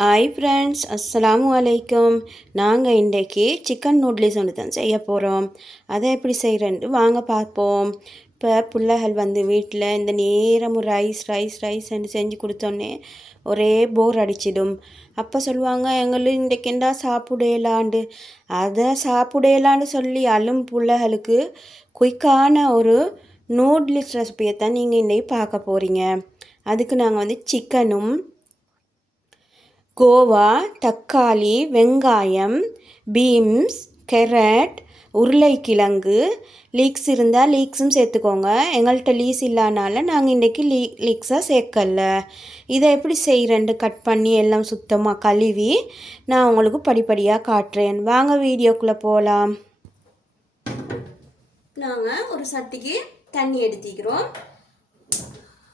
Hi friends அஸ்ஸலாமு அலைக்கும் நாங்கள் இன்றைக்கி சிக்கன் நூடுல்ஸ் ஒன்று தான் செய்ய போகிறோம் அதை எப்படி செய்கிறேன்ட்டு வாங்க பார்ப்போம். இப்போ பிள்ளைகள் வந்து வீட்டில் இந்த நேரமும் ரைஸ் ரைஸ் ரைஸ் செஞ்சு கொடுத்தோன்னே ஒரே போர் அடிச்சிடும். அப்போ சொல்லுவாங்க எங்களுக்கு இன்றைக்கு என்ன சாப்பிடலாண்டு. அதை சாப்பிடலான்னு சொல்லி அழும் பிள்ளைகளுக்கு குயிக்கான ஒரு நூடுல்ஸ் ரெசிபியை தான் நீங்கள் இன்றைக்கி பார்க்க போகிறீங்க அதுக்கு நாங்கள் வந்து சிக்கனும் கோவா தக்காளி வெங்காயம் பீன்ஸ் கேரட் உருளைக்கிழங்கு லீக்ஸ் இருந்தால் லீக்ஸும் சேர்த்துக்கோங்க. எங்கள்கிட்ட லீஸ் இல்லாதனால நாங்கள் இன்றைக்கி லீ லீக்ஸாக சேர்க்கல. இதை எப்படி செய்கிறேன்ட்டு கட் பண்ணி எல்லாம் சுத்தமாக கழுவி நான் உங்களுக்கு படிப்படியாக காட்டுறேன். வாங்க வீடியோக்குள்ளே போகலாம் நாங்கள் ஒரு சட்டிக்கு தண்ணி எடுத்திக்கிறோம்.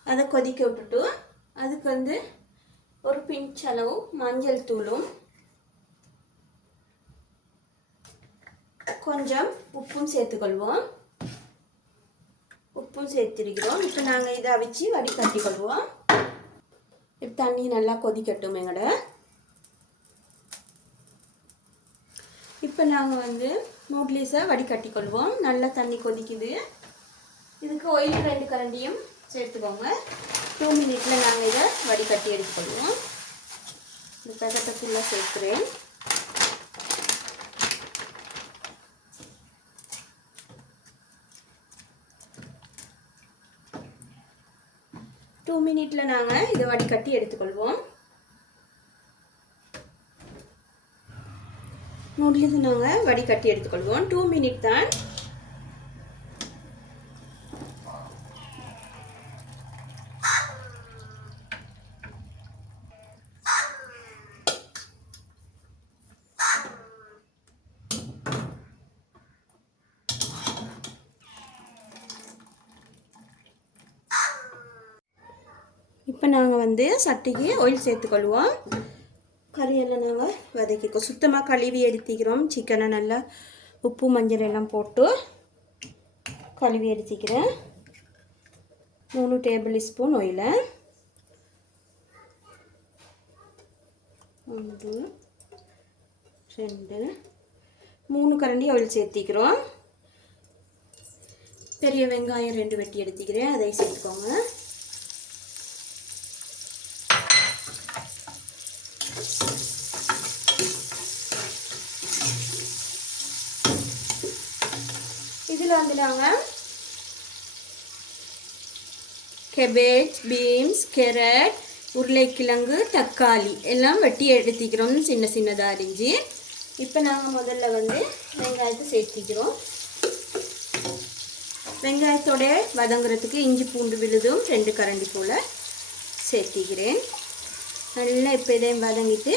அதை கொதிக்க விட்டுட்டு அதுக்கு வந்து ஒரு பிஞ்ச் அளவு மஞ்சள் தூளும். கொஞ்சம் உப்பும் சேர்த்துக்கொள்வோம். உப்பும் சேர்த்திருக்கிறோம். இப்போ நாங்கள் இதை அவிச்சு வடிகட்டி கொள்வோம் இப்போ தண்ணி நல்லா கொதிக்கட்டும் எங்கட. இப்போ நாங்கள் வந்து நூட்லீஸை வடிகட்டி கொள்வோம் நல்லா தண்ணி கொதிக்குது. இதுக்கு ஒயில் ரெண்டு கரண்டியும் சேர்த்துக்கோங்க. டூ மினிட்ல நாங்கள் இதை வடிகட்டி எடுத்துக்கொள்வோம் இந்த பேக்கெட்டை ஃபுல்லாக சேர்க்குறேன். டூ மினிட்ல நாங்கள் இதை வடிகட்டி எடுத்துக்கொள்வோம். நூடுல்ஸ் நாங்கள் வடிகட்டி எடுத்துக்கொள்வோம். டூ மினிட் தான் இப்போ நாங்கள் வந்து சட்டிக்கு ஆயில் சேர்த்துக்கொள்வோம். கறியெல்லாம் நாங்கள் வதக்கிக்கோ. சுத்தமாக கழுவி எடுத்துக்கிறோம். சிக்கனை நல்லா உப்பு மஞ்சள் எல்லாம் போட்டு கழுவி எடுத்துக்கிறேன். மூணு டேபிள் ஸ்பூன் ஆயிலை ஒன்று ரெண்டு மூணு கரண்டி ஆயில் சேர்த்திக்கிறோம். பெரிய வெங்காயம் ரெண்டு வெட்டி எடுத்துக்கிறேன். அதை சேர்த்துக்கோங்க. விசில் வந்து நாங்கள் கெபேஜ் பீன்ஸ் கேரட் உருளைக்கிழங்கு தக்காளி எல்லாம் வெட்டி எடுத்துக்கிறோம் சின்ன சின்னதாக அரிஞ்சு இப்போ நாங்கள் முதல்ல வந்து வெங்காயத்தை சேர்த்திக்கிறோம். வெங்காயத்தோட வதங்குறதுக்கு இஞ்சி பூண்டு விழுதும் ரெண்டு கரண்டி போல் சேர்த்திக்கிறேன். நல்லா இப்போ இதையும் வதங்கிட்டு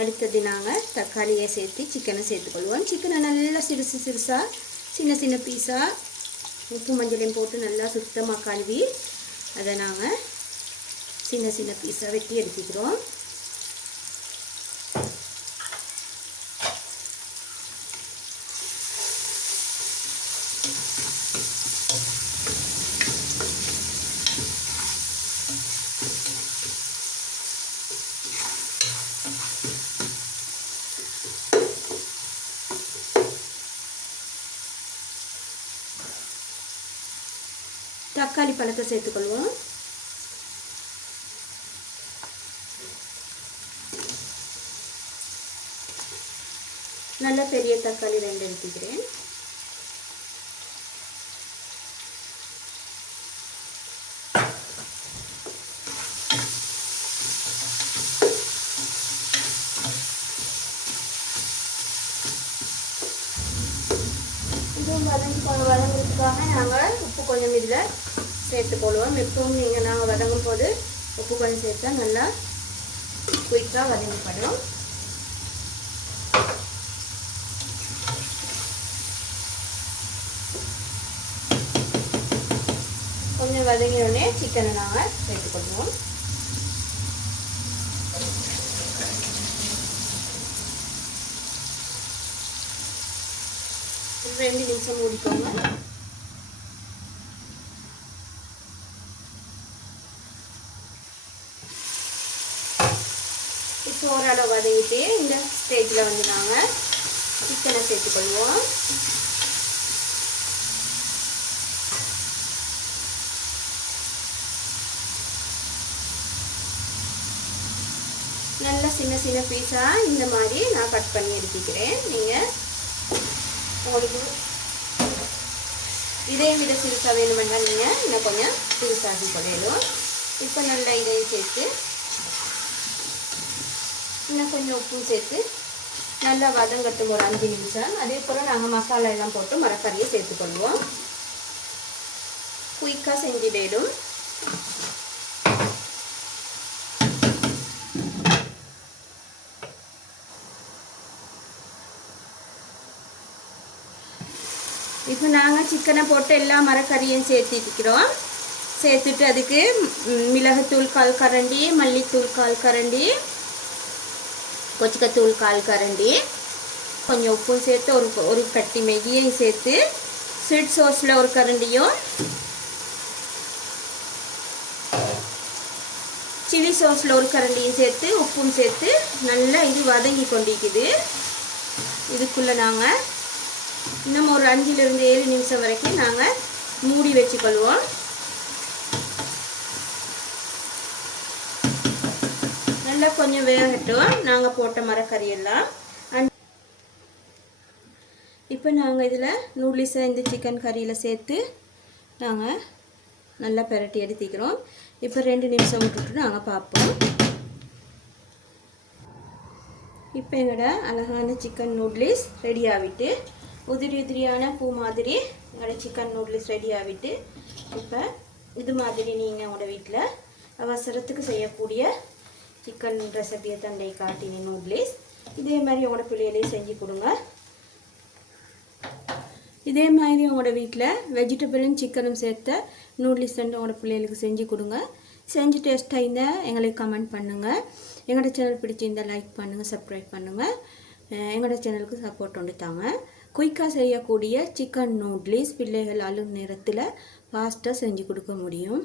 அடுத்தது நாங்கள் தக்காளியை சேர்த்து சிக்கனை சேர்த்துக்கொள்வோம். சிக்கனை நல்லா சிறுசு சிறுசாக சின்ன சின்ன பீஸாக உப்பு மஞ்சளையும் போட்டு நல்லா சுத்தமாக கழுவி அதை நாங்கள் சின்ன சின்ன பீஸாக வெட்டி எடுத்துக்கிறோம். தக்காளி பழத்தை சேர்த்துக்கொள்வோம். நல்ல பெரிய தக்காளி ரெண்டு எடுத்துக்கிறேன். இதுவும் வதங்கி வதங்கிறதுக்காக நாங்கள் உப்பு கொஞ்சம் இதில் சேர்த்துக்கொள்வோம் இப்பவும் நீங்கள் நாங்கள் வதங்கும் போது உப்பு கொஞ்சம் சேர்த்தா நல்லா குயிக்காக வதங்கப்படும். கொஞ்சம் வதங்கினோடனே சிக்கனை நாங்கள் சேர்த்துக்கொள்வோம். ரெண்டு நிமிஷம் மூடிக்கோங்க. ஓரளவு வதங்கிட்டு இந்த ஸ்டேஜில் வந்து நாங்கள் சிக்கனை சேர்த்துக்கொள்வோம். நல்லா சின்ன சின்ன பீஸாக இந்த மாதிரி நான் கட் பண்ணி எடுத்துக்கிறேன். நீங்கள் உங்களுக்கு இதே விட சிறுசாக வேணுமென்றால் நீங்கள் இன்னும் கொஞ்சம் சிறுசாகி கொள்ளையிடும் இப்போ நல்லா இதையும் சேர்த்து இன்னும் கொஞ்சம் உப்பும் சேர்த்து நல்லா வதங்கட்டும் ஒரு அஞ்சு நிமிஷம். அதே போல் நாங்கள் மசாலா எல்லாம் போட்டு மரக்கறியை சேர்த்துக்கொள்வோம். குயிக்காக செஞ்சிடும் இப்போ நாங்கள் சிக்கனை போட்டு எல்லா மரக்கறியும் சேர்த்திட்டுக்கிறோம் சேர்த்துட்டு அதுக்கு மிளகுத்தூள் கால் கரண்டி மல்லித்தூள் கால் கரண்டி கொச்சிக்கத்தூள் கால் கரண்டி கொஞ்சம் உப்பும் சேர்த்து ஒரு ஒரு கட்டி மெகியையும் சேர்த்து ஸ்வீட் சோஸில் ஒரு கரண்டியும் சில்லி சோஸில் ஒரு கரண்டியும் சேர்த்து உப்பும் சேர்த்து நல்லா இது வதங்கி கொண்டிருக்குது. இதுக்குள்ளே நாங்கள் இன்னும் ஒரு அஞ்சுலேருந்து ஏழு நிமிஷம் வரைக்கும் நாங்கள் மூடி வச்சுக்கொள்வோம். நல்லா கொஞ்சம் வேகட்டும். நாங்கள் போட்ட மரக்கறி எல்லாம் அண்ட் இப்போ நாங்கள் இதில் நூடுல்ஸை இந்த சிக்கன் கறியில் சேர்த்து நாங்கள் நல்லா பெரட்டி எடுத்துக்கிறோம். இப்போ ரெண்டு நிமிஷம் விட்டுட்டு நாங்கள் பார்ப்போம். இப்போ எங்களோட அழகான சிக்கன் நூடுல்ஸ் ரெடி ஆகிட்டு உதிரி உதிரியான பூ மாதிரி எங்களோட சிக்கன் நூடுல்ஸ் ரெடி ஆகிட்டு இப்போ இது மாதிரி நீங்கள் உங்களோட வீட்டில் அவசரத்துக்கு செய்யக்கூடிய சிக்கன் ரெசிபியை தண்டை காட்டினேன் நூடுல்ஸ் இதே மாதிரி உங்களோட பிள்ளைகளையும் செஞ்சு கொடுங்க. இதே மாதிரி உங்களோட வீட்டில் வெஜிடபிளும் சிக்கனும் சேர்த்த நூடுல்ஸ் வந்து உங்களோட பிள்ளைகளுக்கு செஞ்சு கொடுங்க. செஞ்சு டேஸ்ட்டாக இருந்தால் எங்களுக்கு கமெண்ட் பண்ணுங்கள் எங்களோட சேனல் பிடிச்சிருந்தால் லைக் பண்ணுங்கள் சப்ஸ்கிரைப் பண்ணுங்கள் எங்களோட சேனலுக்கு சப்போர்ட் ஒன்று தாங்க. குயிக்காக செய்யக்கூடிய சிக்கன் நூடுல்ஸ் பிள்ளைகள் அழும் நேரத்தில் ஃபாஸ்ட்டாக செஞ்சு கொடுக்க முடியும்.